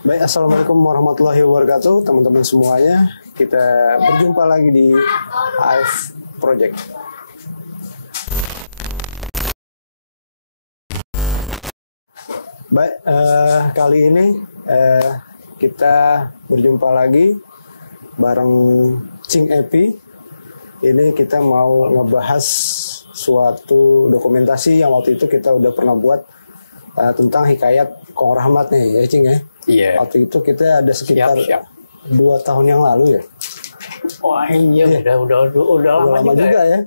Baik, Assalamualaikum warahmatullahi wabarakatuh, teman-teman semuanya. Kita berjumpa lagi di AF Project. Baik, kali ini kita berjumpa lagi bareng Cing Epi. Ini kita mau ngebahas suatu dokumentasi yang waktu itu kita udah pernah buat tentang hikayat Kong Rahmat nih, ya Cing ya? Iya. Waktu itu kita ada sekitar 2 tahun yang lalu ya. Wah iya, udah lama juga ya.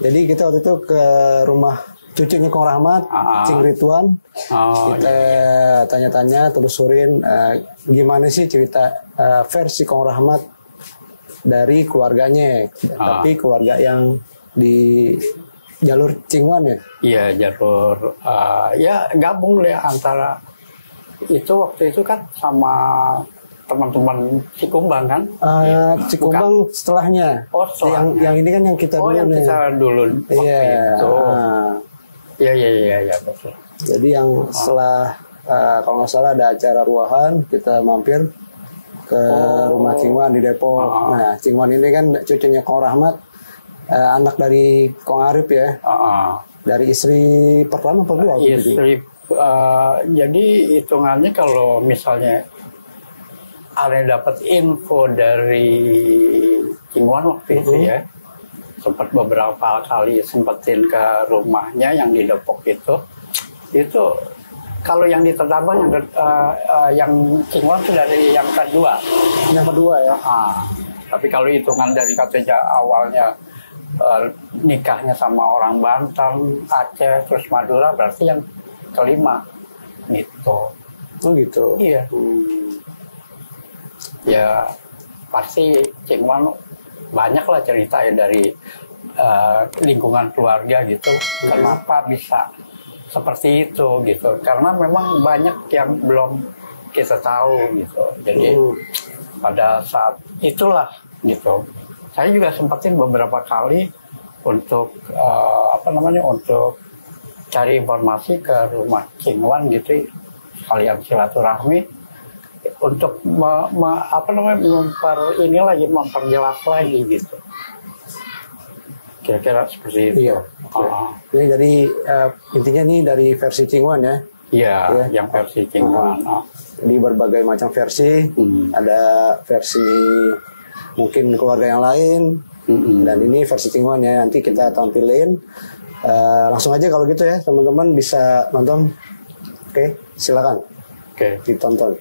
Jadi kita waktu itu ke rumah cucunya Kong Rahmat, Cing Ridwan. Kita tanya-tanya, telusurin gimana sih cerita versi Kong Rahmat dari keluarganya, tapi keluarga yang di jalur Cingwan ya. Iya, jalur ya gabung deh antara itu waktu itu kan sama teman-teman Cikumbang kan? Cikumbang setelahnya. Oh, setelahnya. Yang ini kan yang kita dulu yang nih. kita dulu waktu itu. Iya betul. Jadi yang setelah kalau nggak salah ada acara ruahan, kita mampir ke rumah Cingwan di Depok. Nah, Cingwan ini kan cucunya Kong Rahmat, anak dari Kong Arif ya. Dari istri pertama apa kedua? Jadi hitungannya kalau misalnya ada dapat info dari Cingwan waktu itu ya, sempat beberapa kali sempetin ke rumahnya yang di Depok itu kalau yang di Terdabang yang Cingwan itu dari yang kedua. Yang kedua ya. Tapi kalau hitungan dari katanya awalnya nikahnya sama orang Banten, Aceh, terus Madura, berarti yang kelima gitu. Oh gitu. Iya. Ya pasti Cingwan banyak lah cerita ya dari lingkungan keluarga gitu. Kenapa bisa seperti itu gitu? Karena memang banyak yang belum kita tahu gitu. Jadi pada saat itulah gitu. Saya juga sempetin beberapa kali untuk untuk cari informasi ke rumah Cingwan gitu, sekalian silaturahmi untuk memperjelas lagi gitu. Kira-kira seperti itu. Iya. Ini dari intinya nih dari versi Cingwan ya. Iya, yang versi Cingwan. Di berbagai macam versi, ada versi mungkin keluarga yang lain, dan ini versi Cingwan ya. Nanti kita tampilin. Langsung aja kalau gitu ya, teman-teman bisa nonton. Oke, silakan. Oke, ditonton.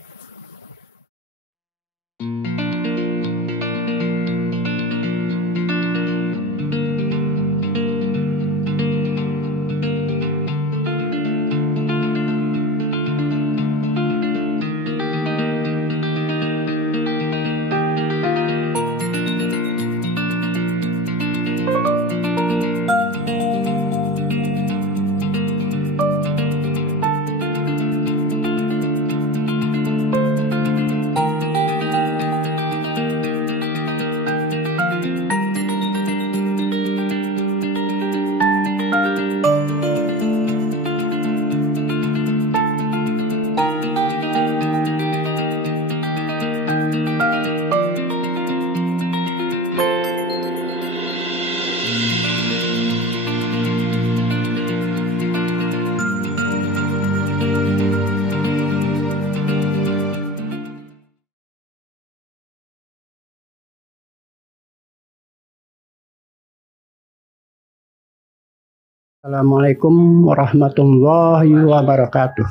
Assalamualaikum warahmatullahi wabarakatuh.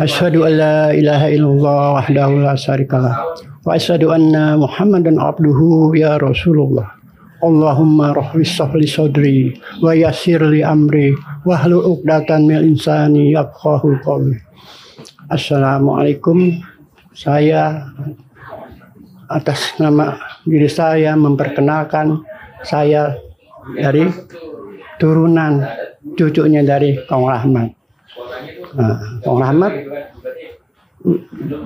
Asyhadu an la ilaha illallah wahdahu la syarikalah wa asyhadu anna Muhammadan abduhu ya Rasulullah. Allahumma rahwis sahli sadri wa yassir li amri wahlul 'uqdatam min lisani yafqahu qawli. Assalamualaikum. Saya atas nama diri saya memperkenalkan saya dari turunan cucunya dari Kong Rahmat. Kong Rahmat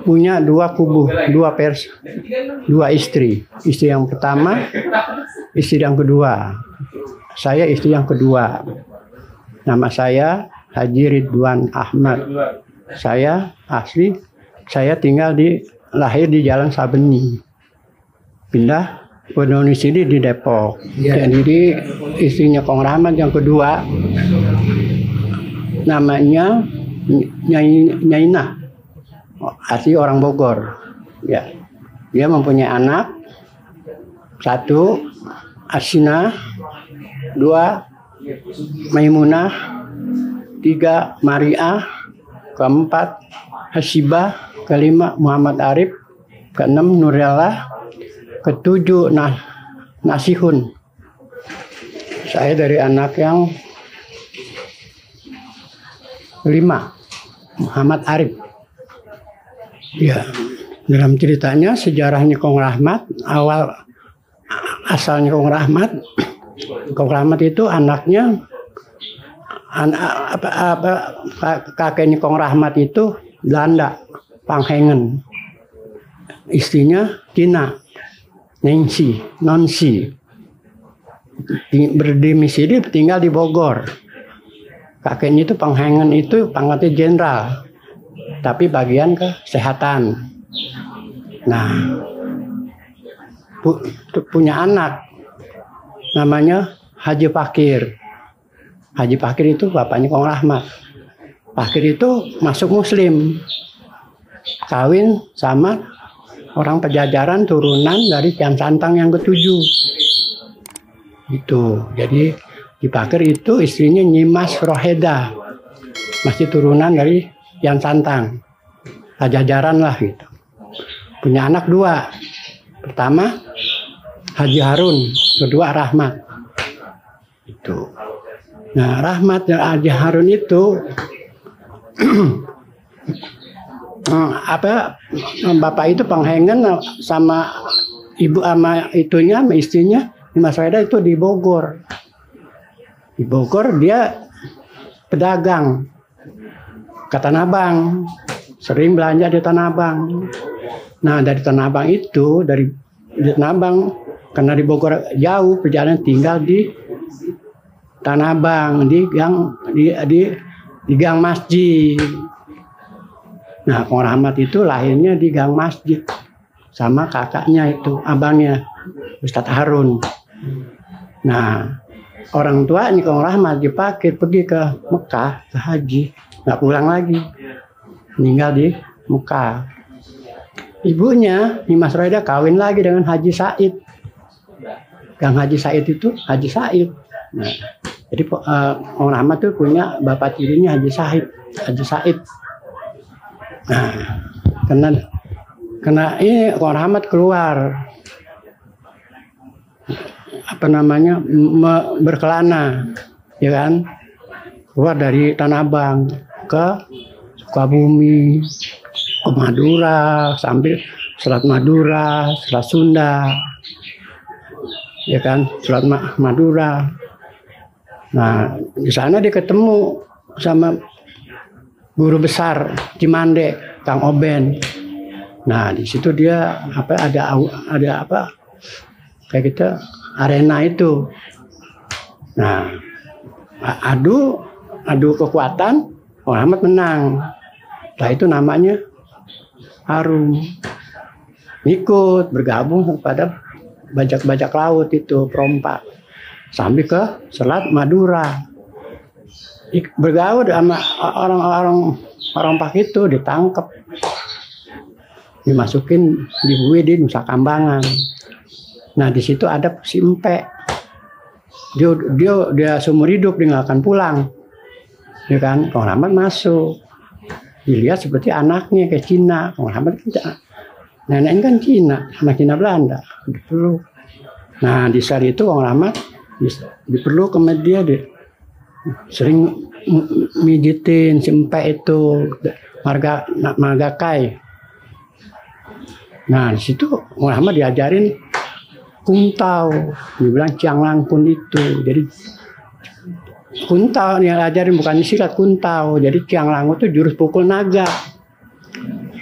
punya dua kubu, dua istri. Istri yang pertama, istri yang kedua. Saya istri yang kedua. Nama saya Haji Ridwan Ahmad. Saya asli saya lahir di Jalan Sabeni. Pindah ke domisili di Depok. Jadi istrinya Kong Rahmat yang kedua namanya Nyainah, asli orang Bogor. Ya, dia mempunyai anak 1 Asina, 2 Maimunah, 3 Maria, 4 Hasibah, 5 Muhammad Arif, 6 Nurella, 7 Nasihun. Saya dari anak yang 5 Muhammad Arif. Ya, dalam ceritanya sejarahnya Kong Rahmat, asalnya Kong Rahmat itu anaknya kakeknya Kong Rahmat itu Belanda, Panghengen. Istrinya Tina, Nonsi. Berdomisili tinggal di Bogor. Kakeknya itu Panghengen itu pangkatnya jenderal, tapi bagian kesehatan. Nah, punya anak namanya Haji Fakir. Haji Fakir itu bapaknya Kong Rahmat. Fakir itu masuk Muslim, kawin sama orang Pejajaran turunan dari Kian Santang yang ke-7. Itu. Jadi di Fakir itu istrinya Nyimas Roheda, masih turunan dari Kian Santang, Pajajaran lah gitu. Punya anak 2. Pertama Haji Harun, kedua Rahmat. Itu. Nah, Rahmat dan Haji Harun itu bapak itu Panghengen sama ibu sama istrinya Mas Reda itu di Bogor. Di Bogor dia pedagang ke Tanah Abang, sering belanja di Tanah Abang. Nah, dari Tanah Abang itu di Tanah Abang karena di Bogor jauh, perjalanan tinggal di Tanah Abang di gang masjid. Nah, Kong Rahmat itu lahirnya di gang masjid sama kakaknya itu, abangnya Ustadz Harun. Nah, orang tuanya Kong Rahmat dipakai pergi ke Mekah, ke haji, nggak pulang lagi, meninggal di Mekah. Ibunya Nyimas Roheda kawin lagi dengan Haji Said. Gang Haji Said itu Haji Said. Nah, jadi Kong Rahmat tuh punya bapak tirinya Haji Said. Nah, karena ini Kong Rahmat keluar berkelana, ya kan, keluar dari Tanah Abang ke Sukabumi, ke Madura, sambil Selat Madura, Selat Sunda, ya kan, Selat Madura. Nah, di sana dia ketemu sama guru besar Cimande, Kang Oben. Nah, di situ dia ada kayak kita arena itu. Nah, adu kekuatan, Kong Rahmat menang. Nah, itu namanya Harum. Ikut bergabung kepada bajak laut itu, perompak, sampai ke Selat Madura. Bergaul sama orang Pak itu, ditangkap, dimasukin dibuih di Nusa Kambangan. Nah, di situ ada si Empek. Dia seumur hidup dia nggak akan pulang, ya kan. Kong Rahmat masuk, dilihat seperti anaknya kayak Cina. Kong Rahmat neneknya kan Cina, anak Cina Belanda, dipeluk. Nah, di saat itu Kong Rahmat dipeluk sama dia, sering mijitin si Empek itu, marga Kai. Nah, di situ Kong Rahmat diajarin kuntau, dibilang Ciang Langkun itu. Jadi kuntau yang diajarin bukan silat, kuntau. Jadi Ciang Langkun itu jurus pukul naga.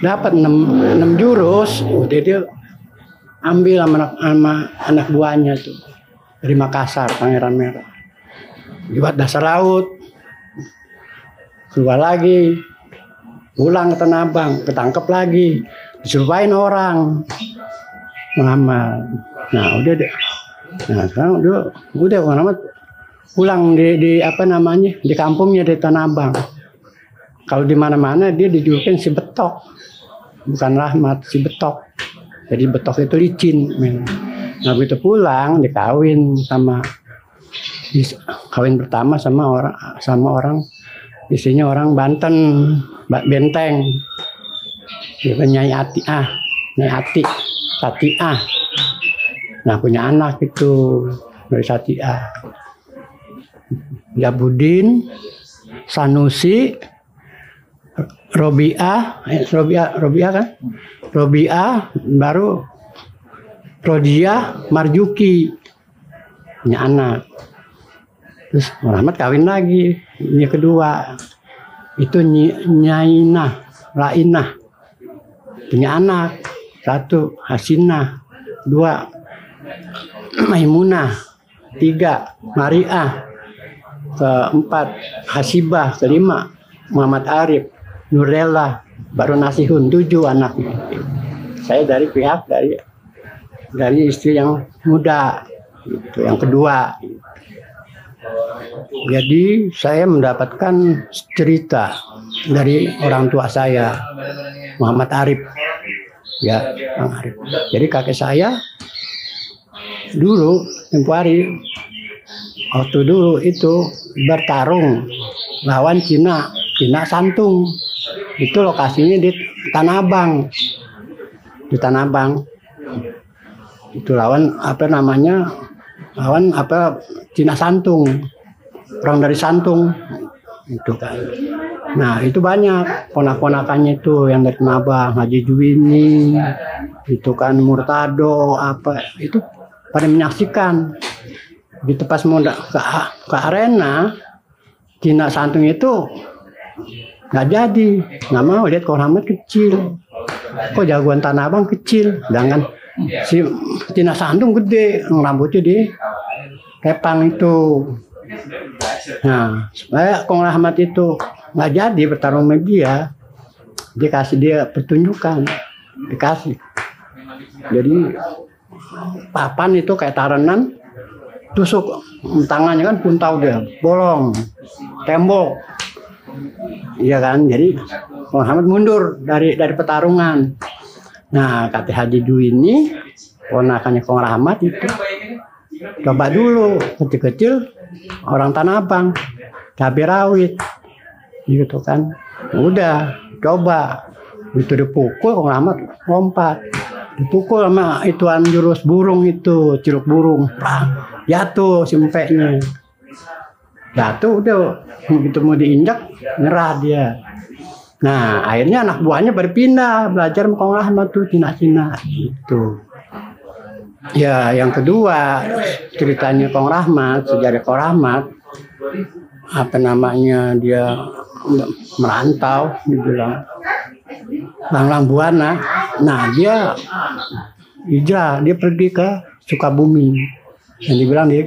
Dapat 6 jurus, udah dia ambil sama anak buahnya tuh dari Makassar, Pangeran Merah. Dibuat dasar laut, keluar lagi pulang ke Tanah Abang, ketangkep lagi, disuruhin orang Muhammad. Nah udah deh, nah sekarang udah Muhammad pulang di apa namanya, di kampungnya di Tanah Abang. Kalau di mana-mana dia dijulukin si Betok, bukan Rahmat, si Betok. Jadi Betok itu licin. Nah begitu pulang dikawin pertama sama orang istrinya orang Banten, Mbak Benteng. Dia Nyai Ati, Satiah. Nah punya anak itu dari Satiah. Jabudin, Sanusi, Robiah kan? Robiah, baru Rodia, Marjuki, punya anak. Terus Muhammad kawin lagi, ini kedua. Itu Nyainah, Lainah, punya anak. Satu, Hasinah. Dua, Maimunah. Tiga, Mariah. Keempat, Hasibah. Kelima, Muhammad Arif. Nurella, baru Nasihun. 7 anaknya. Saya dari pihak dari istri yang muda, itu yang kedua. Jadi saya mendapatkan cerita dari orang tua saya, Muhammad Arif, ya, Bang Arif. Jadi kakek saya dulu tempo hari waktu dulu itu bertarung lawan Cina Santung. Itu lokasinya di Tanah Abang. Di Tanah Abang. Itu lawan Cina Santung. Orang dari Santung. Itu kan. Nah, itu banyak ponak-ponakannya itu yang dari Tanah Abang, Haji Juwini, itu kan Murtado itu pada menyaksikan. Gitu pas mau ke arena Cina Santung itu nggak jadi, nggak mau lihat kok Muhammad kecil, kok jagoan Tanah Abang kecil, sedangkan si Cina Santung gede, rambutnya di kepang itu. Nah, supaya Kong Rahmat itu nggak jadi bertarung sama dia, dikasih dia pertunjukan, dikasih. Jadi papan itu kayak tarenan, tusuk tangannya kan puntau dia, bolong, tembok. Iya kan, jadi Muhammad mundur dari pertarungan. Nah, kata Haji Juwini, ponakannya Kong Rahmat itu, coba dulu kecil-kecil orang Tanah Abang, cabai rawit, gitu kan. Udah, coba. Itu dipukul, Kong Rahmat lompat. Dipukul sama ituan jurus burung itu, ciluk burung. Jatuh simpeknya. Jatuh udah, begitu mau diinjak, nyerah dia. Nah, akhirnya anak buahnya berpindah, belajar sama Kong Rahmat tuh, Cina-Cina. Gitu. Ya, yang kedua, ceritanya Kong Rahmat, sejarah Kong Rahmat, dia merantau, dibilang Lang Buana. Nah, dia hijrah, dia pergi ke Sukabumi. Yang dibilang dia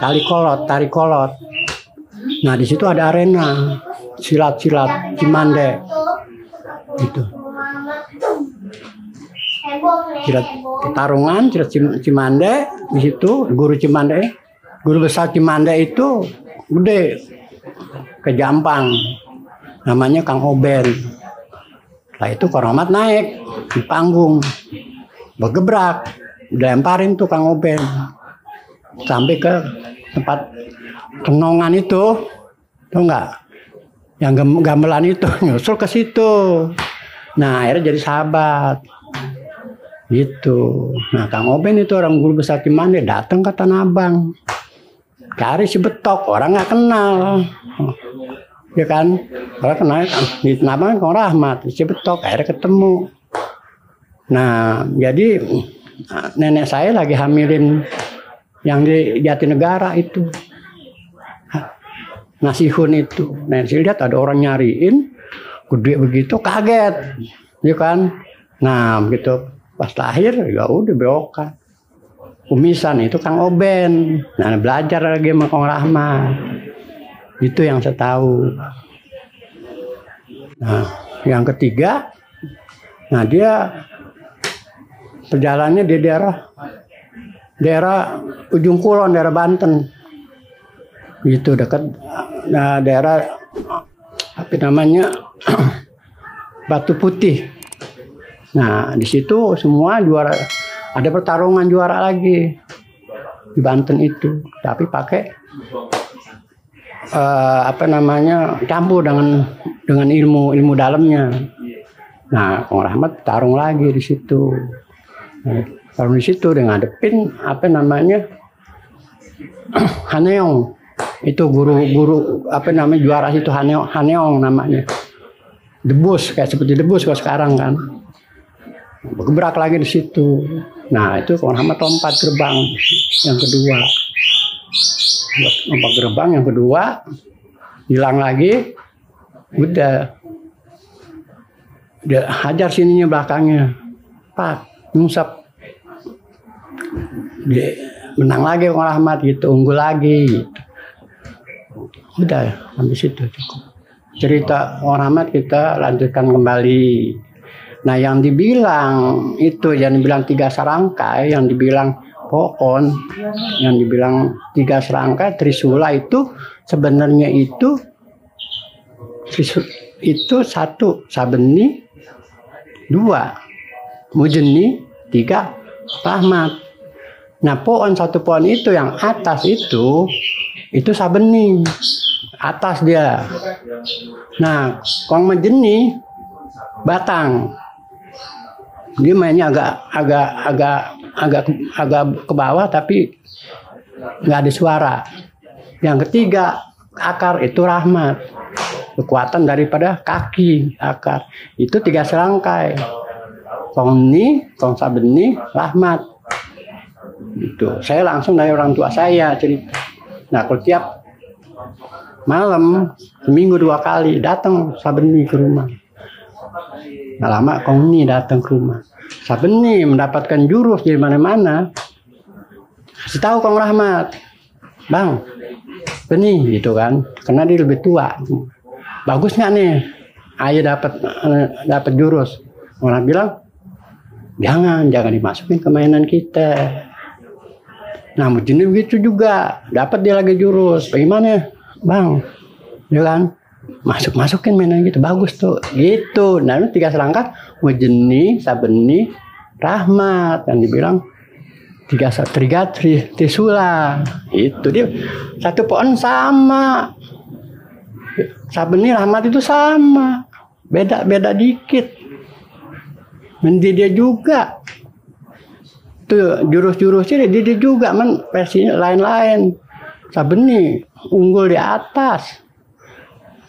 Tari Kolot. Nah, di situ ada arena silat Cimande. Gitu. Silat pertarungan, silat Cimande di situ, guru besar Cimande itu gede ke Jampang. Namanya Kang Oben. Setelah itu Kong Rahmat naik di panggung. Bergebrak, dilemparin tuh Kang Oben. Sampai ke tempat kenongan itu, tahu nggak? Yang gamelan itu nyusul ke situ. Nah, akhirnya jadi sahabat. Gitu. Nah, Kang Oben itu orang guru besar Cimande datang ke Tanah Abang. Cari si Betok, orang nggak kenal. Ya kan? Orang kenal di Tanah Abang Kong Rahmat, si Betok akhirnya ketemu. Nah, jadi nenek saya lagi hamilin yang di Jatinegara itu, Nasihun itu. Nah, saya lihat ada orang nyariin, gede begitu, kaget, ya kan? Nah, begitu pas lahir, ya udah beokan. Kumisan itu Kang Oben. Nah, belajar lagi sama Kong Rahmat. Itu yang saya tahu. Nah, yang ketiga, nah dia perjalanannya di daerah ujung kulon, daerah Banten, gitu dekat daerah apa namanya Batu Putih. Nah di situ semua juara, ada pertarungan juara lagi di Banten itu, tapi pakai apa namanya campur dengan ilmu dalamnya. Nah Kong Rahmat tarung lagi di situ. Nah, tarung di situ dengan ngadepin apa namanya Haneong. Itu guru apa namanya juara itu Haneong namanya. Debus, kayak seperti debus kalau sekarang kan. Bergebrak lagi di situ. Nah itu Kong Rahmat lompat gerbang yang kedua. Lompat gerbang yang kedua, hilang lagi, udah dia hajar sininya belakangnya, Pak, nyungsap, dia menang lagi Kong Rahmat gitu, unggul lagi. Gitu. Udah sampai situ cukup. Cerita Kong Rahmat kita lanjutkan kembali. Nah yang dibilang itu, yang dibilang 3 serangkai, yang dibilang pohon, yang dibilang 3 serangkai Trisula itu sebenarnya itu 1 Sabeni, 2 Mujeni, 3 Rahmat. Nah pohon 1 pohon itu yang atas itu Sabeni, atas dia. Nah Kong Mujeni batang, dia mainnya agak ke bawah tapi nggak ada suara. Yang ketiga akar itu Rahmat, kekuatan daripada kaki akar itu 3 serangkai, Kong Ni, Kong Sabeni, Rahmat. Itu saya langsung dari orang tua saya cerita. Nah kalau tiap malam seminggu 2 kali datang Sabeni ke rumah. Nah lama Kong Ni datang ke rumah. Sabeni mendapatkan jurus dari mana-mana. Kasih tahu Kong Rahmat, Bang, Beni gitu kan, karena dia lebih tua. Bagus nggak nih? Ayah dapat jurus. Orang bilang, jangan dimasukin ke mainan kita. Nah Mujeni begitu juga, dapat dia lagi jurus. Bagaimana, Bang? Ya kan? Masukin mainan gitu, bagus tuh gitu. Nah 3 serangkai Mujeni, Sabeni, Rahmat, yang dibilang 3 Trisula. Itu dia 1 pohon sama, Sabeni, Rahmat itu sama, beda dikit. Dia juga tuh jurus-jurusnya dia juga versinya lain-lain. Sabeni unggul di atas.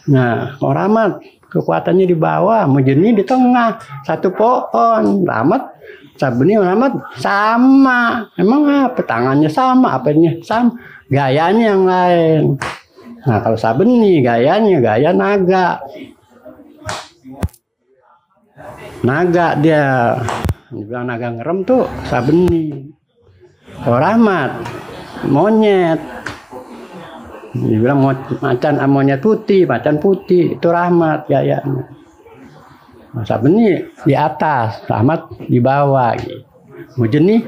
Nah, Kong Rahmat kekuatannya di bawah, Mujeni di tengah, 1 pohon. Rahmat, Sabeni, Rahmat sama. Emang apa? Tangannya sama, apanya sama, gayanya yang lain. Nah, kalau Sabeni gayanya gaya naga. Naga dia. Dibilang naga ngerem tuh Sabeni. Kalau Rahmat monyet. Dibilang monyet putih, macan putih, itu Rahmat gayanya. Nah, Sabeni di atas, Rahmat di bawah. Gitu. Mujeni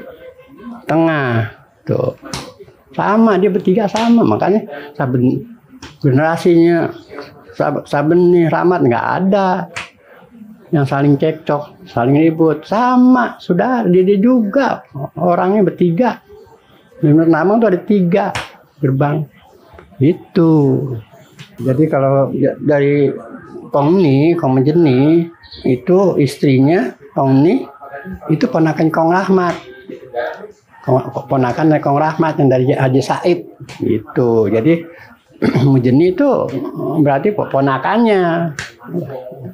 tengah, tuh sama, dia bertiga sama. Makanya Sabeni generasinya Sabeni, Rahmat nggak ada yang saling cekcok, saling ribut, sama. Sudah dia juga orangnya bertiga. Menurut nama tuh ada 3 gerbang. Itu. Jadi kalau dari Kong Ni, Kong Mujeni itu istrinya Kong Ni itu ponakan Kong Rahmat. Ponakan dari Kong Rahmat yang dari Haji Said gitu. Jadi Mujeni itu berarti ponakannya.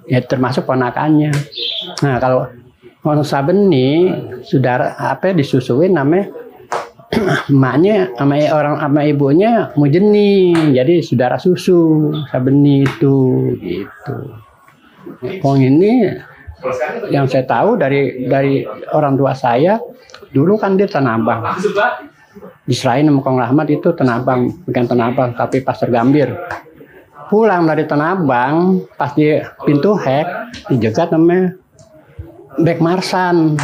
Ya termasuk ponakannya. Nah, kalau Kong Sabeni saudara apa disusuin namanya emaknya sama ibunya Mujeni, jadi saudara susu Sabeni itu gitu. Kong ini yang saya tahu dari orang tua saya dulu kan dia Tanah Abang, diserahin sama Kong Rahmat itu Tanah Abang, bukan Tanah Abang tapi Pasar Gambir. pulang dari Tanah Abang, pas di pintu hek dijegat namanya Bek Marsan.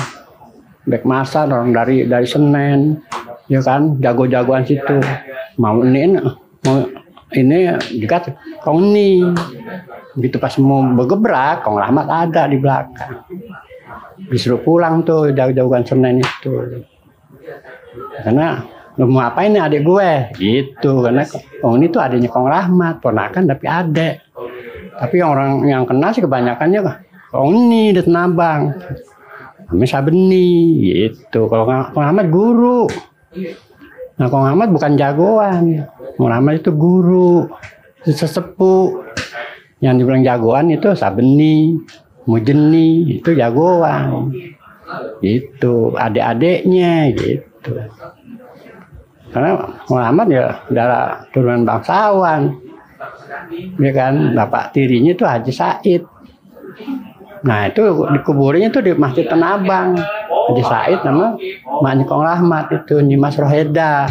Bek Marsan orang dari Senen, ya kan, jago-jagoan situ. Mau ini jegat Kong Ni. Begitu pas mau bergebrak, Kong Rahmat ada di belakang. Disuruh pulang tuh jago-jagoan Senen itu. Karena lu mau apa ini adik gue gitu, karena Kong ini tuh adiknya Kong Rahmat, ponakan tapi adek. Tapi orang yang kenal sih kebanyakannya Kong ini di Tanah Abang, namanya Sabeni gitu. Kalau Kong Rahmat guru, nah Kong Rahmat bukan jagoan, Kong Rahmat itu guru, sesepuh. Yang dibilang jagoan itu Sabeni, Mujeni itu jagoan, itu adik-adiknya gitu. Karena Muhammad ya darah turunan bangsawan, ya kan, bapak tirinya itu Haji Said. Nah itu dikuburnya itu di Masjid Tanah Abang. Haji Said nama maknya Kong Rahmat itu Nyimas Roheda.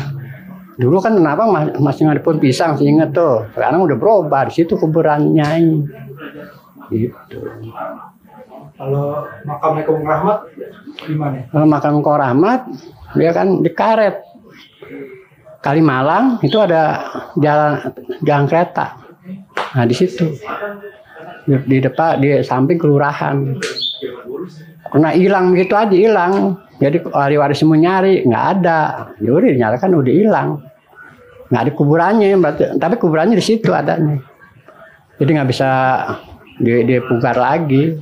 Dulu kan Tanah Abang masih ngadepun pisang, sih inget tuh. Sekarang udah berubah, di situ kuburannya gitu. Kalau makam Kong Rahmat gimana? Kalau makam Kong Rahmat dia kan di karet. Kalimalang itu ada jalan kereta. Nah di situ di depan di samping kelurahan. Karena hilang gitu aja hilang. Jadi ahli waris semua nyari nggak ada. Ya udah dinyalakan udah hilang. Nggak ada kuburannya berarti. Tapi kuburannya di situ adanya. Jadi nggak bisa dipugar lagi.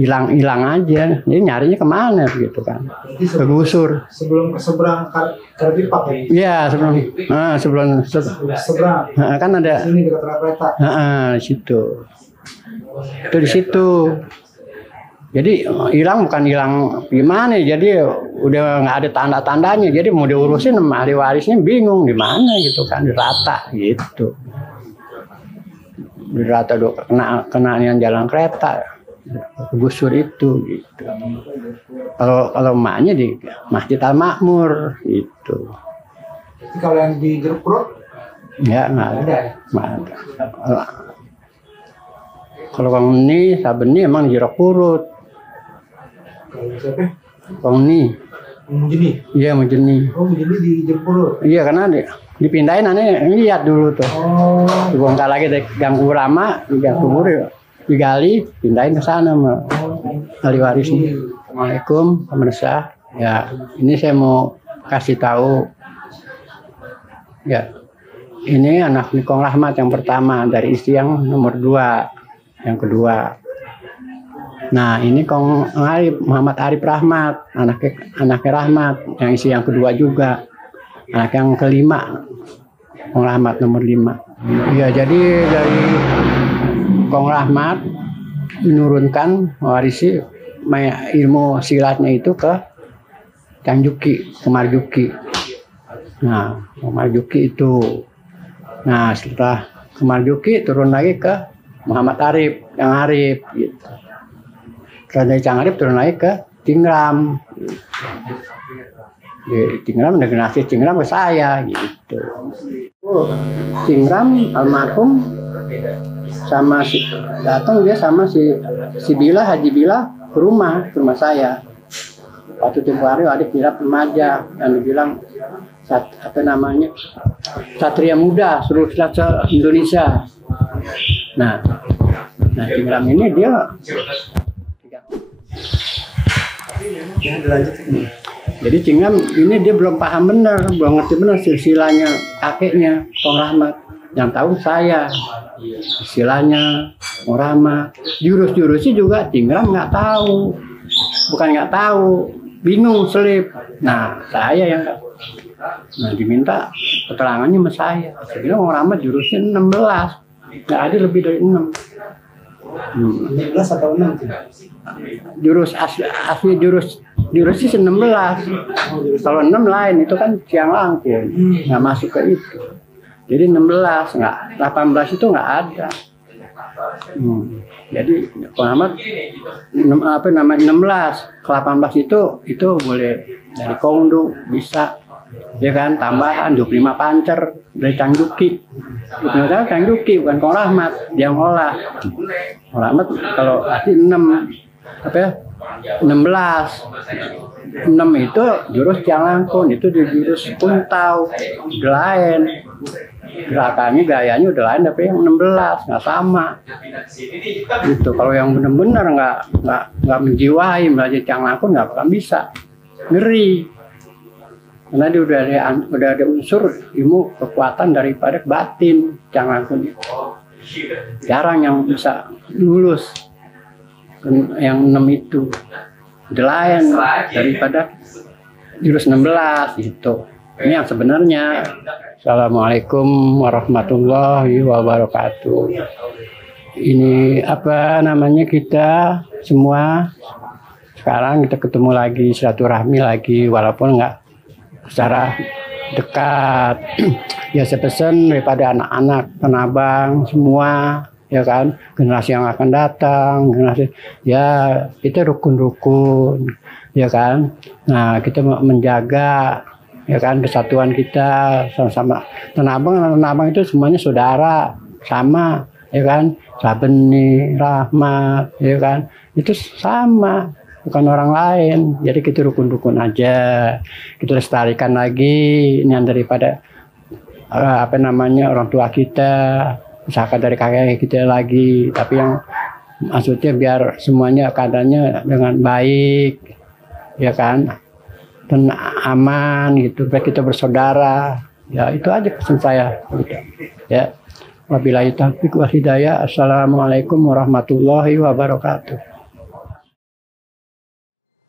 Hilang aja. Jadi nyarinya kemana gitu kan? Kegusur. Sebelum keseberang Karbipak ya? Iya sebelum seberang. Kan ada. Sini dekat kereta. Di situ. Itu di situ. Jadi hilang bukan hilang gimana? Jadi udah nggak ada tanda-tandanya. Jadi mau diurusin sama ahli warisnya bingung di mana gitu kan, dirata gitu. Dirata kena yang jalan kereta. Gusur itu gitu. Kalau emaknya di Masjid Al Makmur gitu. Jadi kalau yang di Jeruk Purut ya nggak ada. Kalau Kong Ni Sabeni emang di Jeruk Purut. Kalau siapa? Kong Ni. Mujeni. Iya Mujeni. Oh Mujeni di Jeruk Purut. Iya karena dipindahin aneh lihat dulu tuh. Oh. Dibongkar lagi dari Gang Urama, Gang Kubur digali, pindahin ke sana sama ahli warisnya. Assalamualaikum pemirsa. Ya, ini saya mau kasih tahu. Ya, ini anak Kong Rahmat yang pertama dari istri yang nomor 2, yang kedua. Nah, ini Kong Arif, Muhammad Arif Rahmat, anaknya Rahmat, yang istri yang kedua juga. Anak yang kelima, Kong Rahmat nomor 5. Ya, jadi dari Kong Rahmat menurunkan mewarisi ilmu silatnya itu ke Kang Juki, ke Marjuki. Nah, ke Marjuki itu. Nah, setelah ke Marjuki turun lagi ke Muhammad Arif, Kang Arif gitu. Setelah dari Kang Arif turun lagi ke Tingram. Di Tingram ada generasi Tingram ke saya gitu. Tingram almarhum sama datang dia sama si Bila, Haji Bila ke rumah saya. Waktu tempoh hari adik Bila remaja yang dibilang apa namanya Satria Muda seluruh Indonesia. Nah Tingram ini dia jadi Tingram ini dia belum paham benar, belum ngerti benar silsilahnya kakeknya Kong Rahmat. Yang tahu saya istilahnya Kong Rahmat, jurus-jurusnya juga Tingram nggak tahu, bukan nggak tahu, bingung selip. Nah saya yang diminta keterangannya sama saya. Saya bilang Kong Rahmat jurusnya 16, nggak ada lebih dari 6. 16 atau 6? Jurus asli jurusnya 16. Kalau 6 lain itu kan siang langkung, nggak masuk ke itu. Jadi 16, nggak 18 itu nggak ada. Jadi Kong Rahmat apa namanya 16 ke 18 itu boleh dari Kongdu bisa ya kan, tambahan 25 pancer dari Cangjuki. Padahal Cangjuki bukan Kong Rahmat, dia ngolah. Kong Rahmat kalau 6 apa ya? 16 itu jurus Cianglangkun, itu di jurus Kuntau, udah lain. Gerakannya gayanya udah lain, tapi yang 16 nggak sama. Gitu. Kalau yang benar-benar nggak menjiwai belajar Cianglangkun nggak akan bisa, ngeri. Karena dia udah ada unsur ilmu kekuatan daripada batin Cianglangkun. Jarang yang bisa lulus yang 6 itu. Udah lain daripada jurus 16 gitu. Ini yang sebenarnya. Assalamualaikum warahmatullahi wabarakatuh. Ini apa namanya, kita semua sekarang kita ketemu lagi, silaturahmi lagi, walaupun nggak secara dekat. Ya saya pesan daripada anak-anak penabang semua, ya kan, generasi yang akan datang, generasi ya kita rukun-rukun, ya kan. Nah kita menjaga, ya kan, kesatuan kita sama-sama. Tanabang itu semuanya saudara, sama, ya kan. Sabeni, Rahmat, ya kan, itu sama, bukan orang lain. Jadi kita rukun-rukun aja, kita lestarikan lagi ini yang daripada apa namanya orang tua kita, usahakan dari kakek kita lagi. Tapi yang maksudnya biar semuanya keadaannya dengan baik, ya kan, dan aman gitu, biar kita bersaudara. Ya itu aja pesan saya gitu. Ya, wabillahi taufiq wal hidayah. Assalamualaikum warahmatullahi wabarakatuh.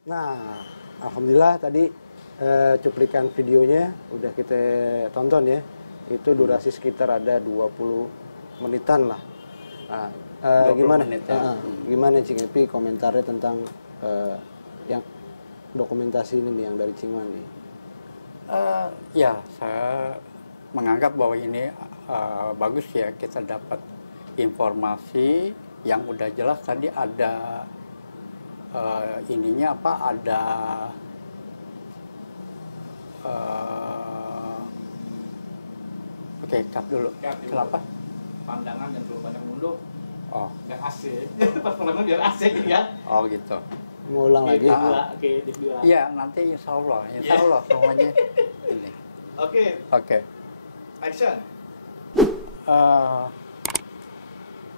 Nah, alhamdulillah tadi cuplikan videonya udah kita tonton ya. Itu durasi sekitar ada 20 menitan lah. Nah, gimana? Gimana Cing Epi komentarnya tentang yang dokumentasi ini nih, yang dari Cingwan nih? Ya, saya menganggap bahwa ini bagus ya, kita dapat informasi yang udah jelas. Tadi ada ininya apa, ada oke, cut dulu. Kenapa? Pandangan yang belum pandang mundur. Oh, Nggak AC. Pas pandangan biar AC gitu ya. oh gitu. Ngulang lagi. Oke, di dua. Iya, nanti insya Allah semuanya ini. Oke, Oke. action.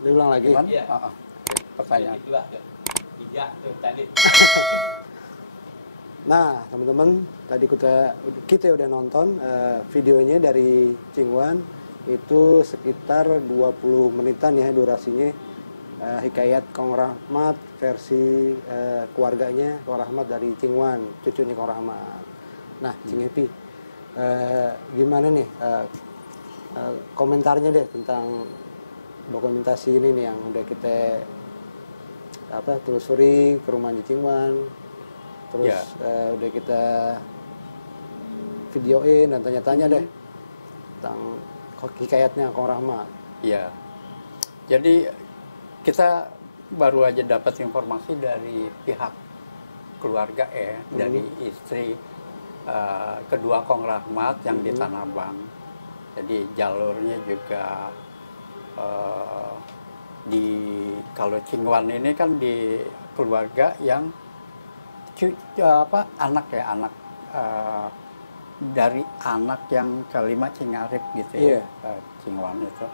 Diulang lagi. Gimana? Iya. Oke, pertanyaan. Di dua, tiga tuh tadi. Nah, teman-teman, tadi kita udah nonton videonya dari Cingwan. Itu sekitar 20 menitan ya durasinya. Hikayat Kong Rahmat versi keluarganya Kong Rahmat dari Cingwan, cucunya Kong Rahmat. Nah, Cing Epi, gimana nih komentarnya deh tentang dokumentasi ini nih yang udah kita telusuri ke rumahnya Cingwan, terus udah kita videoin dan tanya-tanya deh tentang hikayatnya Kong Rahmat. Iya. Jadi kita baru aja dapat informasi dari pihak keluarga dari istri kedua Kong Rahmat yang di Tanah Abang. Jadi jalurnya juga kalau Cingwan ini kan di keluarga yang anak dari anak yang kelima Cingarip gitu ya, Cingwan itu.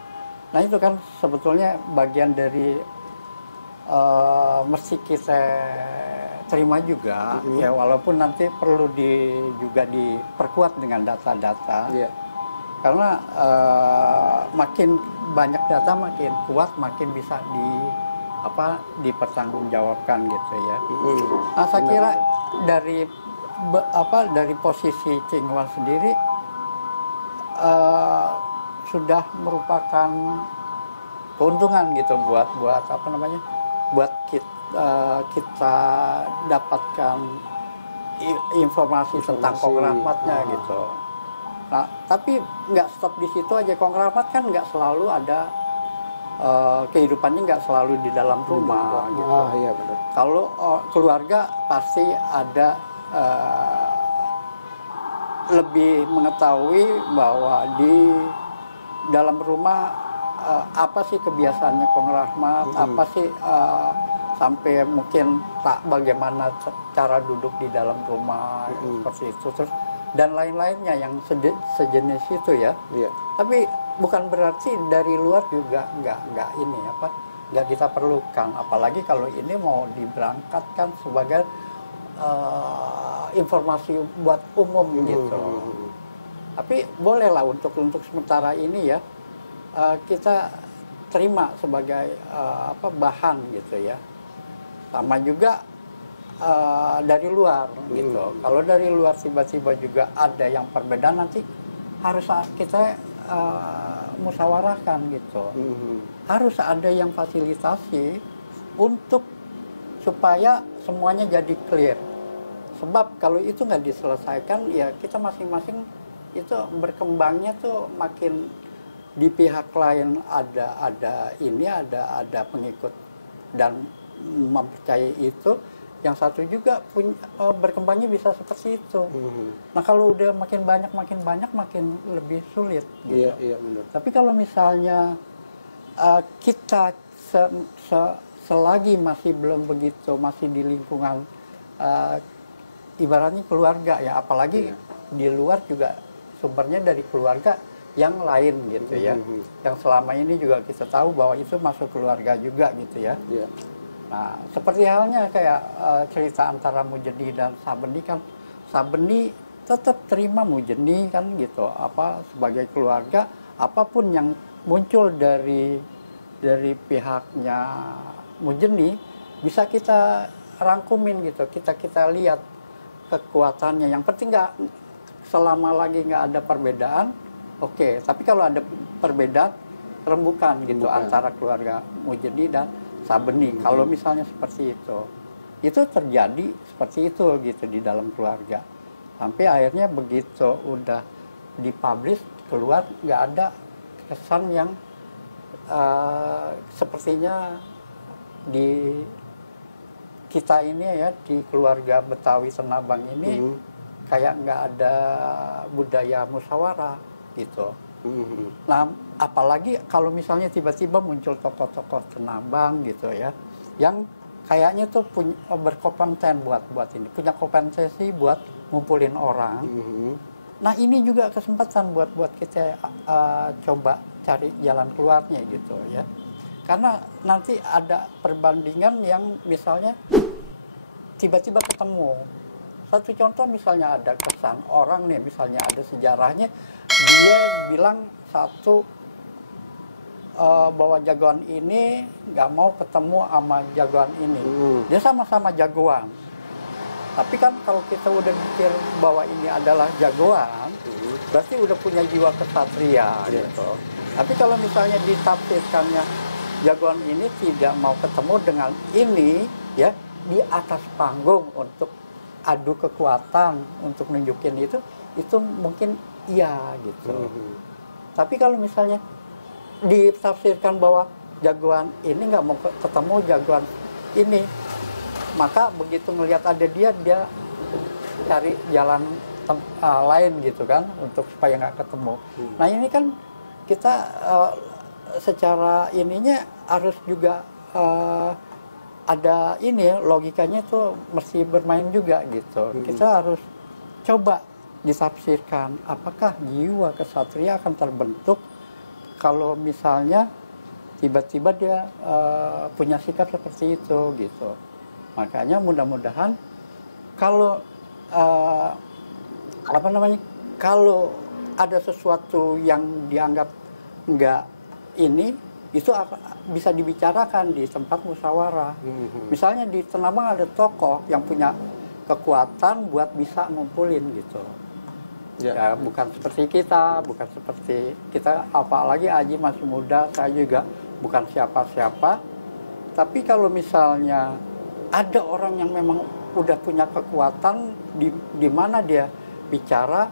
Nah itu kan sebetulnya bagian dari mesti kita terima juga, ya walaupun nanti perlu juga diperkuat dengan data-data, karena makin banyak data makin kuat, makin bisa dipertanggungjawabkan gitu ya. Nah saya kira dari posisi Cingwan sendiri sudah merupakan keuntungan gitu buat kita dapatkan informasi tentang Kong Rahmatnya gitu. Nah, tapi nggak stop di situ aja. Kong Rahmat kan nggak selalu ada kehidupannya, nggak selalu di dalam rumah gitu. Iya benar. Kalau keluarga pasti ada lebih mengetahui bahwa di dalam rumah apa sih kebiasaannya Kong Rahmat, apa sih sampai mungkin tak bagaimana cara duduk di dalam rumah seperti itu, terus dan lain-lainnya yang sejenis itu ya. Iya. Tapi bukan berarti dari luar juga nggak ini apa, nggak kita perlukan, apalagi kalau ini mau diberangkatkan sebagai informasi buat umum gitu. Tapi bolehlah untuk sementara ini ya kita terima sebagai bahan gitu ya. Sama juga dari luar gitu. Kalau dari luar tiba-tiba juga ada yang perbedaan, nanti harus kita musyawarahkan gitu. Harus ada yang fasilitasi untuk supaya semuanya jadi clear. Sebab kalau itu nggak diselesaikan, ya kita masing-masing itu berkembangnya tuh makin di pihak lain ada pengikut dan mempercayai itu, yang satu juga berkembangnya bisa seperti itu. Nah kalau udah makin banyak makin lebih sulit. Gitu. Iya benar. Tapi kalau misalnya kita selagi masih belum begitu, masih di lingkungan ibaratnya keluarga ya, apalagi di luar juga sumbernya dari keluarga yang lain gitu ya, yang selama ini juga kita tahu bahwa itu masuk keluarga juga gitu ya. Nah seperti halnya kayak cerita antara Mujeni dan Sabeni kan, Sabeni tetap terima Mujeni kan gitu, sebagai keluarga, apapun yang muncul dari pihaknya Mujeni bisa kita rangkumin gitu, kita lihat kekuatannya. Yang penting selama lagi nggak ada perbedaan, oke. Tapi kalau ada perbedaan, rembukan gitu antara keluarga Mujeni dan Sabeni. Kalau misalnya seperti itu terjadi seperti itu gitu di dalam keluarga. Sampai akhirnya begitu udah dipublish keluar, nggak ada kesan yang sepertinya di kita ini ya, di keluarga Betawi Tenabang ini kayak nggak ada budaya musyawarah gitu. Nah apalagi kalau misalnya tiba-tiba muncul tokoh-tokoh Tenabang gitu ya, yang kayaknya tuh berkompeten buat ini, punya kompetensi buat ngumpulin orang. Nah ini juga kesempatan buat kita coba cari jalan keluarnya gitu ya. Karena nanti ada perbandingan yang misalnya tiba-tiba ketemu. Satu contoh misalnya ada kesan orang nih, misalnya ada sejarahnya, dia bilang bahwa jagoan ini nggak mau ketemu sama jagoan ini. Dia sama-sama jagoan. Tapi kan kalau kita udah mikir bahwa ini adalah jagoan, berarti udah punya jiwa kesatria gitu. Tapi kalau misalnya ditafsirkannya jagoan ini tidak mau ketemu dengan ini ya, di atas panggung untuk adu kekuatan, untuk nunjukin itu mungkin iya gitu. Tapi kalau misalnya ditafsirkan bahwa jagoan ini nggak mau ketemu jagoan ini, maka begitu ngelihat ada dia cari jalan lain gitu kan, untuk supaya nggak ketemu. Nah ini kan kita secara ininya harus juga ada ini logikanya tuh mesti bermain juga gitu. Kita harus coba ditafsirkan apakah jiwa kesatria akan terbentuk kalau misalnya tiba-tiba dia punya sikap seperti itu gitu. Makanya mudah-mudahan kalau kalau ada sesuatu yang dianggap enggak ini, itu bisa dibicarakan di tempat musyawarah. Misalnya di Tenabang ada tokoh yang punya kekuatan buat bisa ngumpulin gitu. Ya bukan seperti kita, apalagi Aji masih muda, saya juga bukan siapa-siapa. Tapi kalau misalnya ada orang yang memang udah punya kekuatan, di mana dia bicara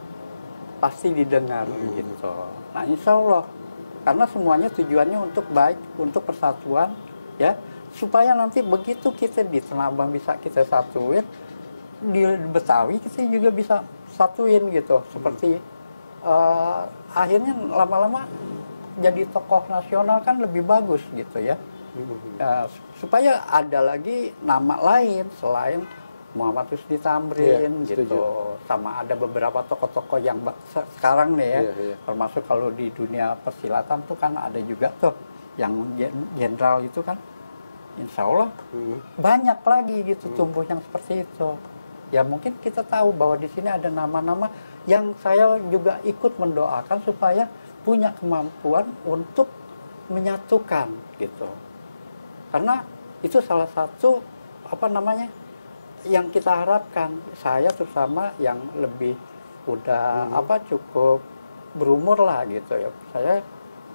pasti didengar gitu. Nah insya Allah, karena semuanya tujuannya untuk baik, untuk persatuan ya, supaya nanti begitu kita di Tenabang bisa kita satuin, di Betawi kita juga bisa satuin gitu, seperti akhirnya lama-lama jadi tokoh nasional kan lebih bagus gitu ya. Supaya ada lagi nama lain selain Muhammad Husni Tamrin gitu, sama ada beberapa tokoh-tokoh yang sekarang nih ya, termasuk kalau di dunia persilatan tuh kan ada juga tuh yang jenderal itu kan, insya Allah banyak lagi gitu tumbuh yang seperti itu. Ya mungkin kita tahu bahwa di sini ada nama-nama yang saya juga ikut mendoakan supaya punya kemampuan untuk menyatukan gitu. Karena itu salah satu yang kita harapkan. Saya terutama yang lebih udah cukup berumur lah gitu ya. Saya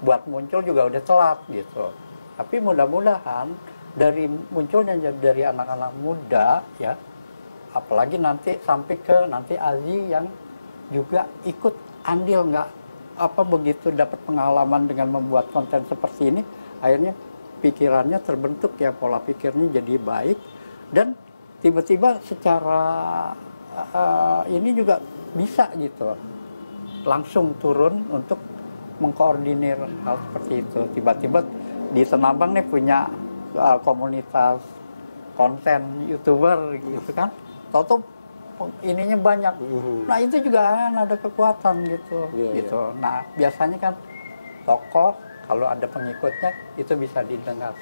buat muncul juga udah telat gitu. Tapi mudah-mudahan dari munculnya dari anak-anak muda ya, apalagi nanti sampai ke nanti Azi yang juga ikut andil begitu dapat pengalaman dengan membuat konten seperti ini, akhirnya pikirannya terbentuk ya, pola pikirnya jadi baik, dan tiba-tiba secara ini juga bisa gitu langsung turun untuk mengkoordinir hal seperti itu. Tiba-tiba di Tenabang nih punya komunitas konten YouTuber gitu kan, tahu ininya banyak. Nah itu juga ada kekuatan gitu. Nah biasanya kan tokoh kalau ada pengikutnya itu bisa didengar.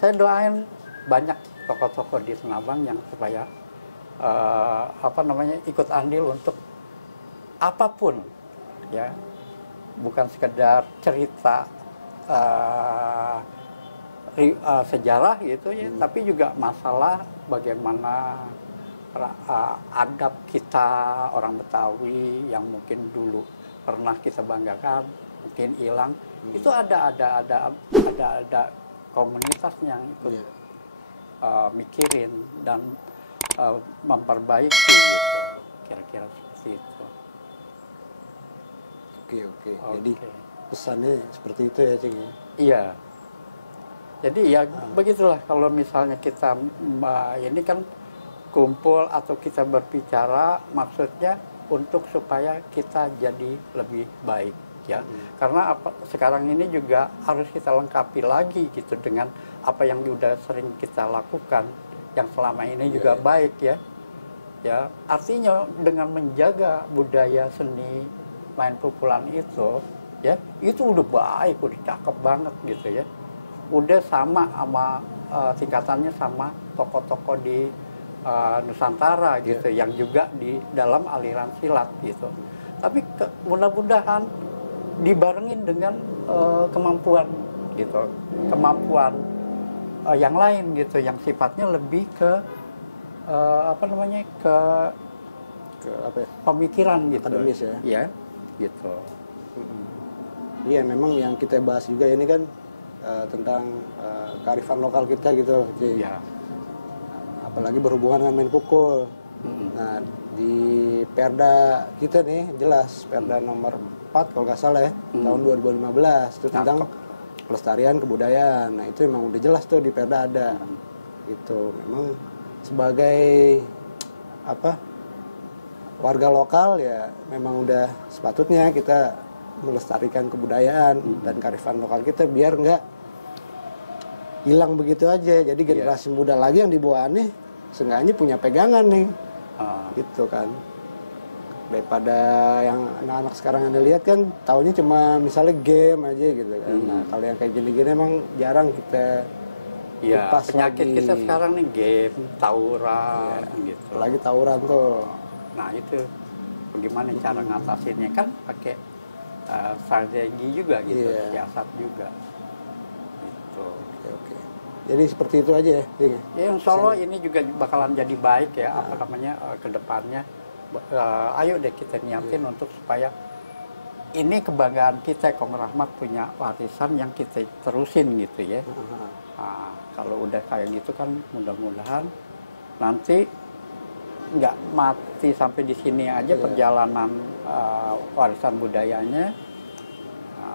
Saya doain banyak tokoh-tokoh di Tenabang yang supaya ikut andil untuk apapun ya, bukan sekedar cerita sejarah gitu ya, tapi juga masalah bagaimana adab kita orang Betawi yang mungkin dulu pernah kita banggakan mungkin hilang. Itu ada komunitas yang ikut mikirin dan memperbaiki gitu, kira-kira seperti itu. Oke. Jadi pesannya seperti itu ya, Cing? Iya. Jadi ya begitulah, kalau misalnya kita ini kan kumpul atau kita berbicara maksudnya untuk supaya kita jadi lebih baik ya. Karena sekarang ini juga harus kita lengkapi lagi gitu dengan apa yang sudah sering kita lakukan yang selama ini juga baik ya. Ya, artinya dengan menjaga budaya seni main pukulan itu ya, itu udah baik, udah cakep banget gitu ya. Udah sama tingkatannya sama tokoh-tokoh di Nusantara gitu, yang juga di dalam aliran silat gitu. Tapi mudah-mudahan dibarengin dengan kemampuan gitu, kemampuan yang lain gitu, yang sifatnya lebih ke pemikiran gitu, akademis ya gitu. Iya, memang yang kita bahas juga ini kan tentang kearifan lokal kita gitu, Ya. Apalagi berhubungan dengan main pukul. Nah, di Perda kita nih jelas, Perda nomor 4 kalau nggak salah ya, tahun 2015 itu tentang pelestarian kebudayaan. Nah itu memang udah jelas tuh di Perda ada. Gitu. Memang sebagai warga lokal ya, memang udah sepatutnya kita melestarikan kebudayaan dan kearifan lokal kita biar nggak hilang begitu aja. Jadi generasi muda lagi yang di bawah nih seenggaknya punya pegangan nih, gitu kan. Daripada yang anak-anak sekarang yang lihat kan taunya cuma misalnya game aja gitu kan. Nah kalau yang kayak gini-gini emang jarang kita kupas penyakit lagi. kita sekarang nih game, tawuran gitu. Lagi tawuran tuh. Nah itu bagaimana cara ngatasinnya, kan pakai strategi juga gitu, siasat juga gitu. Oke. Jadi seperti itu aja ya. Ya insya Allah ini juga bakalan jadi baik ya, ke depannya. Ayo deh kita nyiapin untuk supaya ini kebanggaan kita, Kong Rahmat punya warisan yang kita terusin gitu ya. Nah, kalau udah kayak gitu kan mudah-mudahan nanti nggak mati sampai di sini aja perjalanan warisan budayanya.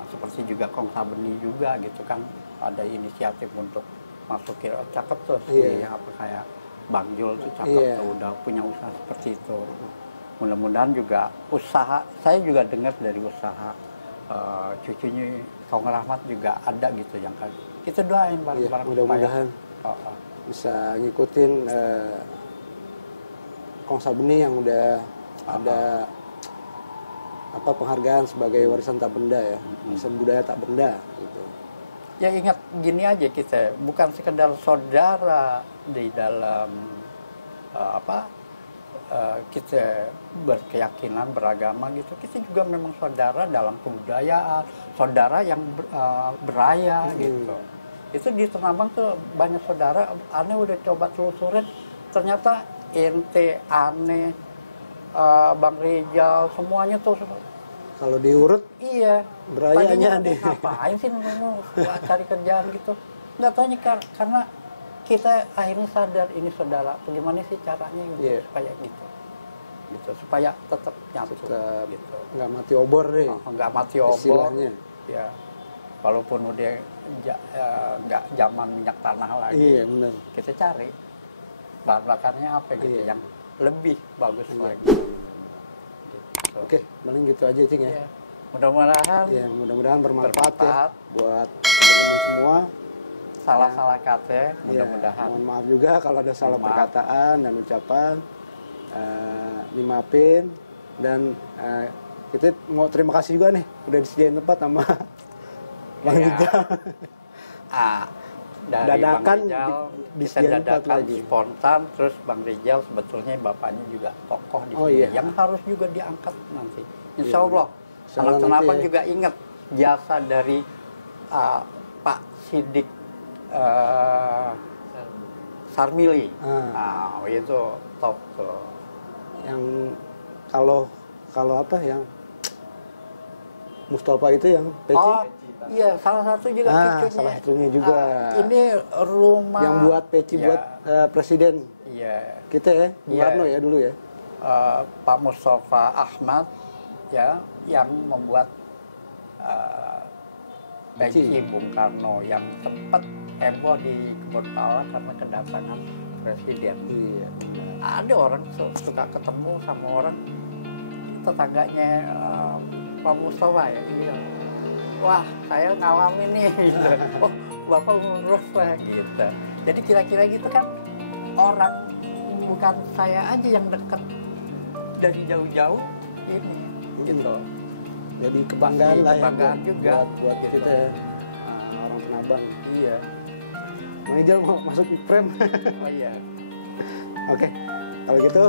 Seperti juga Kong Sabeni juga gitu kan, ada inisiatif untuk masukin cakep tuh kayak Bang Jul tuh cakep tuh, udah punya usaha seperti itu. Mudah-mudahan juga usaha, saya juga dengar dari usaha cucunya Kong Rahmat juga ada gitu yang kan. Kita doain bareng-bareng. Mudah-mudahan bisa ngikutin Kong Sabeni yang udah ada apa penghargaan sebagai warisan tak benda ya, warisan budaya tak benda gitu. Ya ingat gini aja kita, bukan sekedar saudara di dalam kita berkeyakinan beragama gitu, kita juga memang saudara dalam kebudayaan, saudara yang beraya gitu. Itu di Tanah Abang tuh banyak saudara, aneh udah coba telusurin, ternyata ente, aneh, Bang Rijal, semuanya tuh kalau diurut iya berayanya deh. Ngapain sih cari kerjaan gitu, nggak tanya karena kita akhirnya sadar ini saudara, bagaimana sih caranya gitu, supaya gitu supaya tetap nyatu gitu, nggak mati obor deh, nggak mati obor istilahnya. Ya walaupun udah nggak zaman minyak tanah lagi, iya benar, kita cari bahan bakarnya apa gitu yang lebih bagus lagi gitu. Oke, paling gitu aja Cing ya. Mudah-mudahan bermanfaat ya buat teman-teman semua. Salah-salah kata, mudah-mudahan. Mohon maaf juga kalau ada salah perkataan dan ucapan, dimaafin. Dan kita mau terima kasih juga nih udah disediain tempat sama Bang Rijal. Dari dadakan Bang Rijal, kita dadakan lagi. Spontan, terus Bang Rijal sebetulnya bapaknya juga tokoh di sini, yang harus juga diangkat nanti. Insya Allah, anak Tanah Abang juga ingat jasa dari Pak Sidik Sarmili. Nah, itu top tuh. Yang kalau apa yang Mustafa itu yang peci. Iya, salah satu juga cucunya. Salah satunya juga. Ini rumah yang buat peci buat presiden. Iya. Kita ya, Bung Karno ya dulu ya. Pak Mustafa Ahmad ya yang membuat peci Bung Karno yang sempat heboh di Kebun Pala karena kedatangan presiden. Iya. Ada orang suka ketemu sama orang tetangganya Pak Mustafa ya. Iya. Wah, saya ngalamin nih gitu. Oh, Bapak ngurus lah gitu. Jadi kira-kira gitu kan, orang bukan saya aja yang dekat dari jauh-jauh ini gitu. Jadi kebanggaan lah kebanggaan ya juga buat gitu. kita ya. Orang Tanah Abang. Iya. Bang Rijal mau masuk frame. Oh iya. Oke, kalau gitu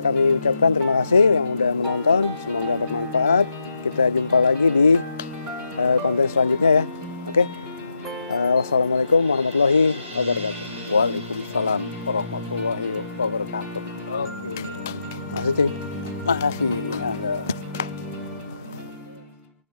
kami ucapkan terima kasih yang udah menonton, semoga bermanfaat. Kita jumpa lagi di konten selanjutnya ya. Oke. Wassalamualaikum warahmatullahi wabarakatuh. Waalaikumsalam warahmatullahi wabarakatuh. Makasih, Cing. Makasih.